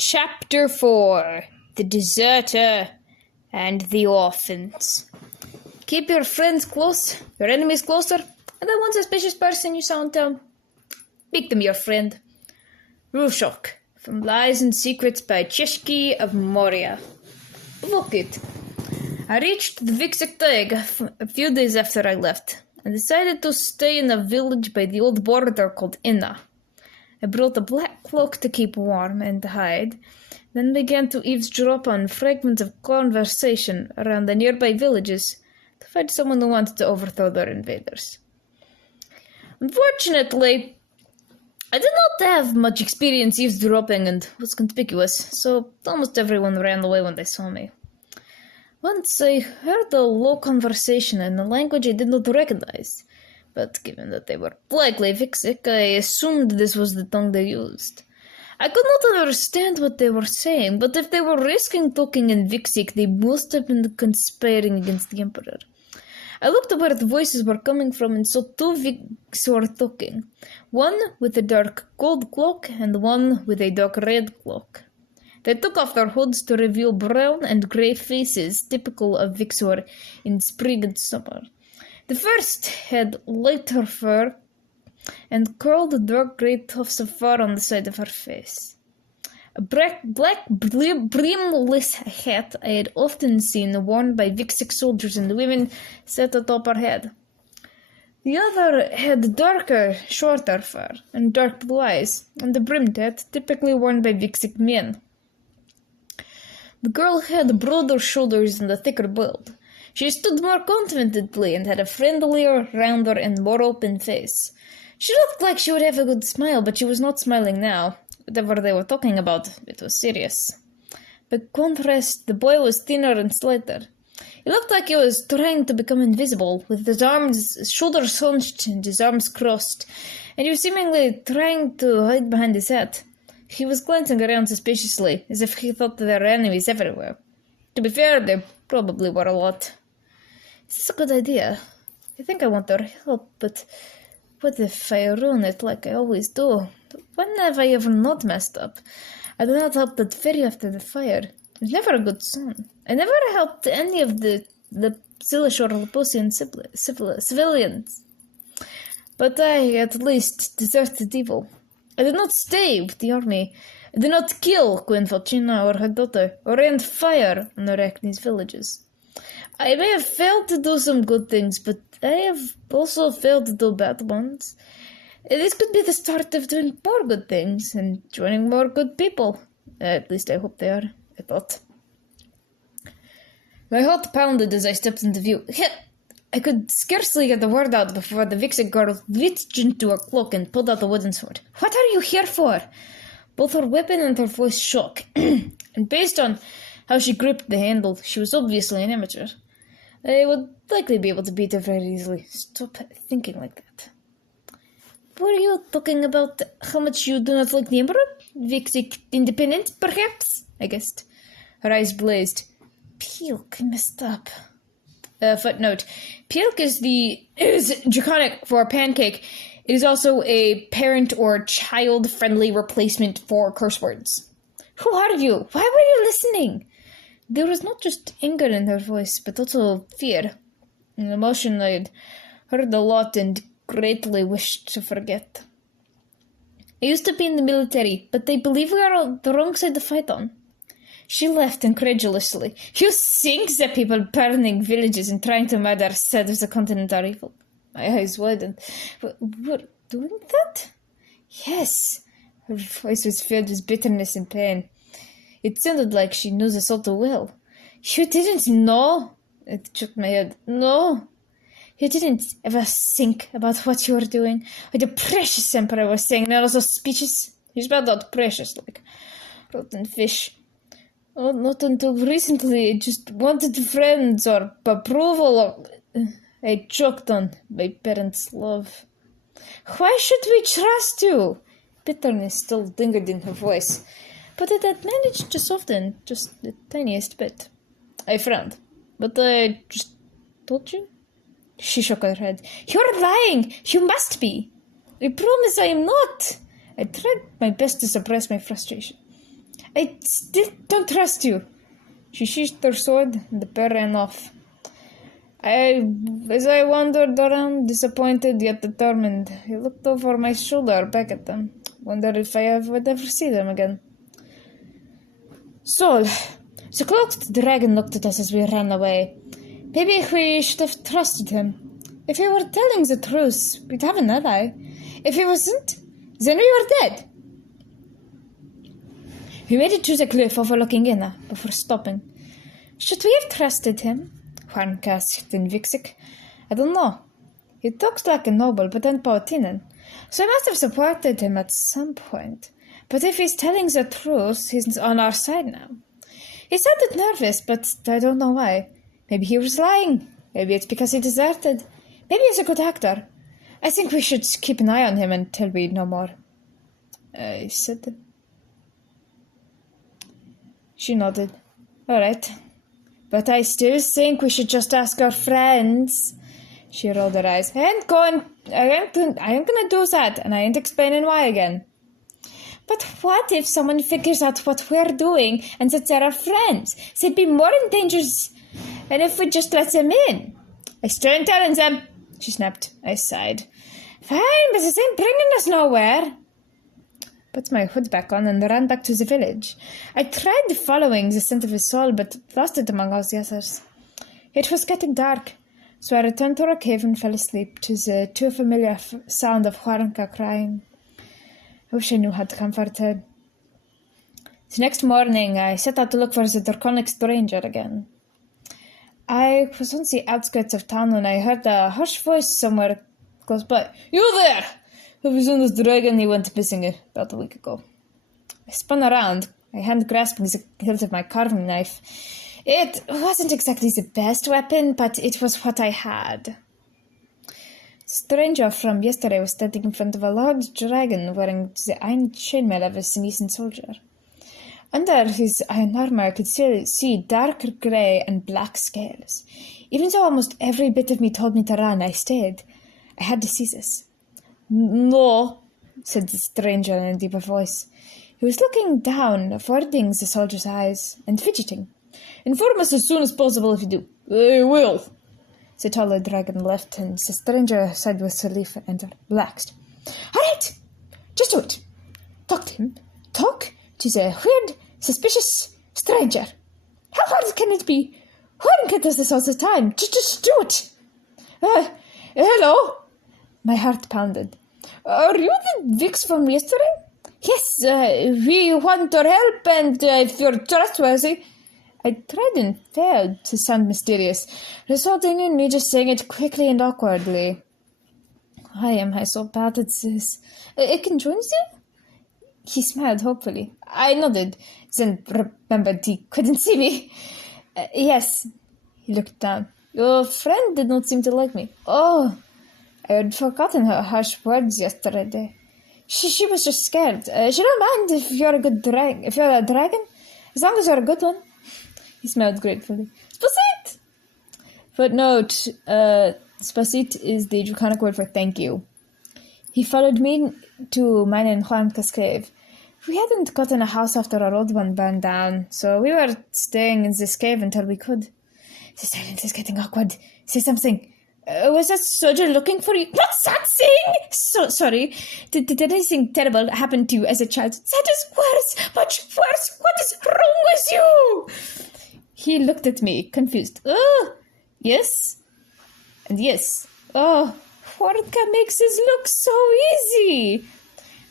Chapter 4 The Deserter and the Orphans. Keep your friends close, your enemies closer, and that one suspicious person you saw in town, make them your friend. Rushok, from Lies and Secrets by Cheshki of Moria. Look it. I reached the Vix a few days after I left, and decided to stay in a village by the old border called Inna. I brought a black cloak to keep warm and hide, then began to eavesdrop on fragments of conversation around the nearby villages to find someone who wanted to overthrow their invaders. Unfortunately, I did not have much experience eavesdropping and was conspicuous, so almost everyone ran away when they saw me. Once I heard a low conversation in a language I did not recognize, but given that they were likely Vixic, I assumed this was the tongue they used. I could not understand what they were saying, but if they were risking talking in Vixic, they must have been conspiring against the Emperor. I looked at where the voices were coming from and saw two Vics were talking, one with a dark gold cloak and one with a dark red cloak. They took off their hoods to reveal brown and grey faces typical of Vixor in spring and summer. The first had lighter fur and curled dark grey tufts of fur on the side of her face. A black brimless hat I had often seen worn by Vixic soldiers and women sat atop her head. The other had darker, shorter fur and dark blue eyes, and a brimmed hat typically worn by Vixic men. The girl had broader shoulders and a thicker build. She stood more confidently and had a friendlier, rounder, and more open face. She looked like she would have a good smile, but she was not smiling now. Whatever they were talking about, it was serious. By contrast, the boy was thinner and slighter. He looked like he was trying to become invisible, with his shoulders hunched and his arms crossed, and he was seemingly trying to hide behind his hat. He was glancing around suspiciously, as if he thought there were enemies everywhere. To be fair, there probably were a lot. Is this a good idea? I think I want their help, but what if I ruin it like I always do? When have I ever not messed up? I did not help that fairy after the fire. It was never a good son. I never helped any of the Sylish or Lepusian-Sylish civilians. But I at least deserted evil. I did not stay with the army. I did not kill Queen Powatina or her daughter, or rain fire on Arachne's villages. I may have failed to do some good things, but I have also failed to do bad ones. This could be the start of doing more good things, and joining more good people. At least I hope they are, I thought. My heart pounded as I stepped into view. I could scarcely get the word out before the Vixic girl reached into her cloak and pulled out a wooden sword. "What are you here for?" Both her weapon and her voice shook, and based on how she gripped the handle, she was obviously an amateur. I would likely be able to beat her very easily. Stop thinking like that. Were you talking about how much you do not like the Emperor? Vixic independent, perhaps? I guessed. Her eyes blazed. Puke, I messed up. Footnote. Puke is draconic for pancake. It is also a parent or child-friendly replacement for curse words. Who are you? Why were you listening? There was not just anger in her voice, but also fear. An emotion I had heard a lot and greatly wished to forget. I used to be in the military, but they believe we are on the wrong side to fight on. She laughed incredulously. You think that people burning villages and trying to murder said of the continent are evil? My eyes widened. We're doing that? Yes. Her voice was filled with bitterness and pain. It sounded like she knew this all too well. You didn't know? I shook my head. No. You didn't ever think about what you were doing? What the precious Emperor was saying in all those speeches? He spelled out precious like rotten fish. Oh, not until recently. I just wanted friends or approval or... I choked on my parents' love. Why should we trust you? Bitterness still lingered in her voice, but it had managed to soften just the tiniest bit. I frowned. But I just told you? She shook her head. You're lying! You must be! I promise I am not! I tried my best to suppress my frustration. I still don't trust you. She sheathed her sword, and the pair ran off. As I wandered around, disappointed yet determined, I looked over my shoulder back at them, wondered if I would ever see them again. Sol, the cloaked dragon looked at us as we ran away. Maybe we should have trusted him. If he were telling the truth, we'd have an ally. If he wasn't, then we were dead. We made it to the cliff overlooking Inna before stopping. Should we have trusted him? Wharnka asked in Vixik. I don't know. He talks like a noble, but then Powatinan, so I must have supported him at some point. But if he's telling the truth, he's on our side now. He sounded nervous, but I don't know why. Maybe he was lying. Maybe it's because he deserted. Maybe he's a good actor. I think we should keep an eye on him until we know more. I said. She nodded. All right. But I still think we should just ask our friends. She rolled her eyes. I ain't gonna do that, and I ain't explaining why again. But what if someone figures out what we're doing and that they're our friends? They'd be more in danger than if we just let them in. I still ain't telling them, she snapped. I sighed. Fine, but this ain't bringing us nowhere. Put my hood back on and ran back to the village. I tried following the scent of his soul, but lost it among all the others. It was getting dark, so I returned to our cave and fell asleep to the too familiar sound of Wharnka crying. I wish I knew how to comfort her. The next morning, I set out to look for the draconic stranger again. I was on the outskirts of town when I heard a harsh voice somewhere close by. You there! Have you seen this dragon? He went missing about a week ago. I spun around, my hand grasping the hilt of my carving knife. It wasn't exactly the best weapon, but it was what I had. The stranger from yesterday was standing in front of a large dragon wearing the iron chainmail of a Synnisian soldier. Under his iron armor, I could see darker grey and black scales. Even though almost every bit of me told me to run, I stayed. I had to see this. No, said the stranger in a deeper voice. He was looking down, avoiding the soldier's eyes, and fidgeting. Inform us as soon as possible if you do. I will. The taller dragon left, and the stranger sighed with relief and relaxed. All right, just do it. Talk to him. Talk to the weird, suspicious stranger. How hard can it be? Wharnka does this all the time. Just do it. Hello? My heart pounded. Are you the Vix from yesterday? Yes, we want your help, and if you're trustworthy. I tried and failed to sound mysterious, resulting in me just saying it quickly and awkwardly. Why am I so bad at this? I can join you? He smiled hopefully. I nodded, then remembered he couldn't see me. Yes. He looked down. Your friend did not seem to like me. Oh, I had forgotten her harsh words yesterday. She was just scared. She don't mind if you're a good dragon. If you're a dragon, as long as you're a good one. He smiled gratefully. Spasit! Footnote, spasit is the draconic word for thank you. He followed me to mine in Wharnka's cave. We hadn't gotten a house after our old one burned down, so we were staying in this cave until we could. The silence is getting awkward. Say something. Was that soldier looking for you? What's that thing? So sorry. Did anything terrible happen to you as a child? That is worse, much worse. What is wrong with you? He looked at me, confused. Oh, yes. And yes. Oh, Wharnka makes this look so easy.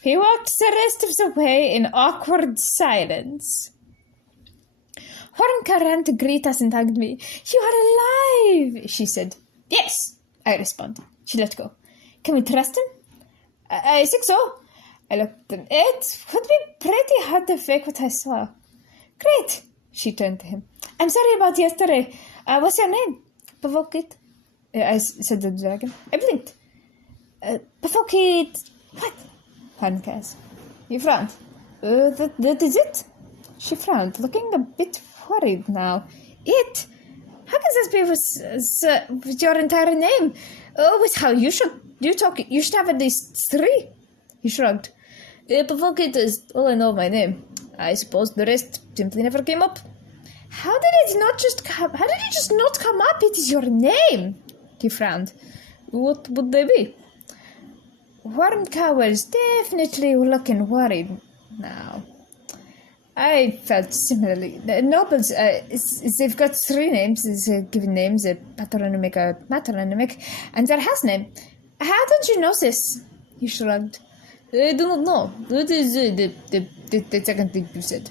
He walked the rest of the way in awkward silence. Wharnka ran to greet us and hugged me. You are alive, she said. Yes, I responded. She let go. Can we trust him? I think so. I looked at him. It would be pretty hard to fake what I saw. Great, she turned to him. I'm sorry about yesterday. What's your name? Pavokit. I said the dragon. I blinked. Pavokit. What? Wharnka asked. He frowned. That is it? She frowned, looking a bit worried now. It? How can this be with your entire name? With how you should have at least 3. He shrugged. Pavokit is all I know of my name. I suppose the rest simply never came up. How did it just not come up? It is your name. He frowned. What would they be? Wharnka was definitely looking worried now. I felt similarly. The nobles, they've got three names, given names, a patronymic, a matronymic, and their house name. How did you know this? He shrugged. I do not know. What is the second thing you said?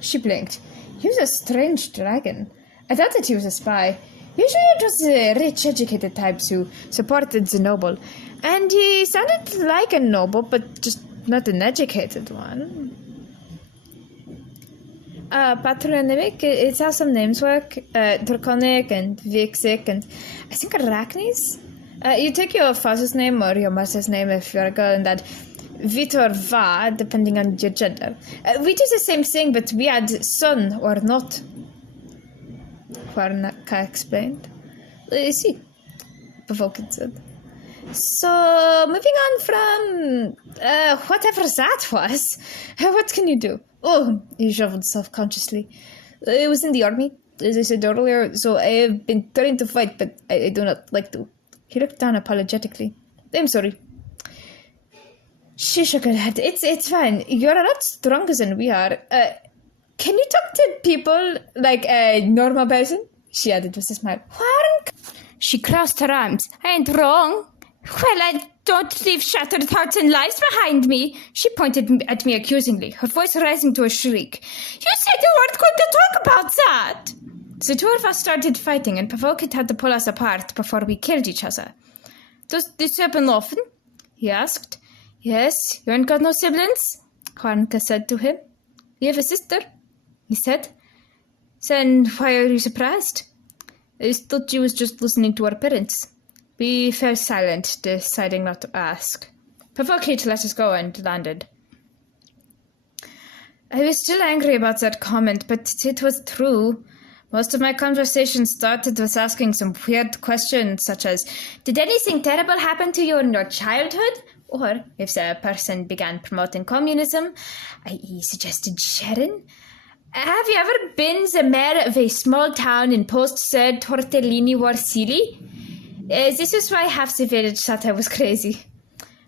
She blinked. He was a strange dragon. I thought that he was a spy. Usually it was the rich, educated types who supported the noble. And he sounded like a noble, but just not an educated one. Patronymic, it's how some names work. Draconic and Vixic and I think Arachnes. You take your father's name or your mother's name if you're a girl, and that Vit or Va, depending on your gender. We do the same thing, but we add son or not. Wharnka explained. See, Pavokin said. So, moving on from whatever that was, what can you do? Oh, he shuffled self-consciously. I was in the army, as I said earlier, so I have been trained to fight, but I do not like to. He looked down apologetically. I'm sorry. She shook her head. It's fine. You're a lot stronger than we are. Can you talk to people like a normal person? She added with a smile. Wharnka. She crossed her arms. I ain't wrong. Well, I don't leave shattered hearts and lives behind me. She pointed at me accusingly, her voice rising to a shriek. You said you weren't going to talk about that. The two of us started fighting, and Pavokin had to pull us apart before we killed each other. Does this happen often? He asked. Yes, you ain't got no siblings? Wharnka said to him. We have a sister, he said. Then why are you surprised? I thought you was just listening to our parents. We fell silent, deciding not to ask. Pavokin let us go and landed. I was still angry about that comment, but it was true. Most of my conversation started with asking some weird questions, such as, did anything terrible happen to you in your childhood? Or, if the person began promoting communism, i.e. suggested Sharon. Have you ever been the mayor of a small town in post-third Tortellini War Sili? This is why half the village thought I was crazy.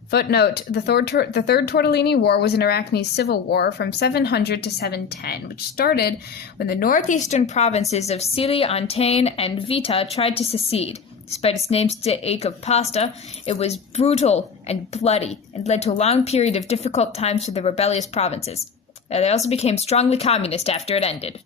Footnote, the third Tortellini War was an Arachne civil war from 700 to 710, which started when the northeastern provinces of Syli, Antane, and Vita tried to secede. Despite its namesake of pasta, it was brutal and bloody and led to a long period of difficult times for the rebellious provinces. They also became strongly communist after it ended.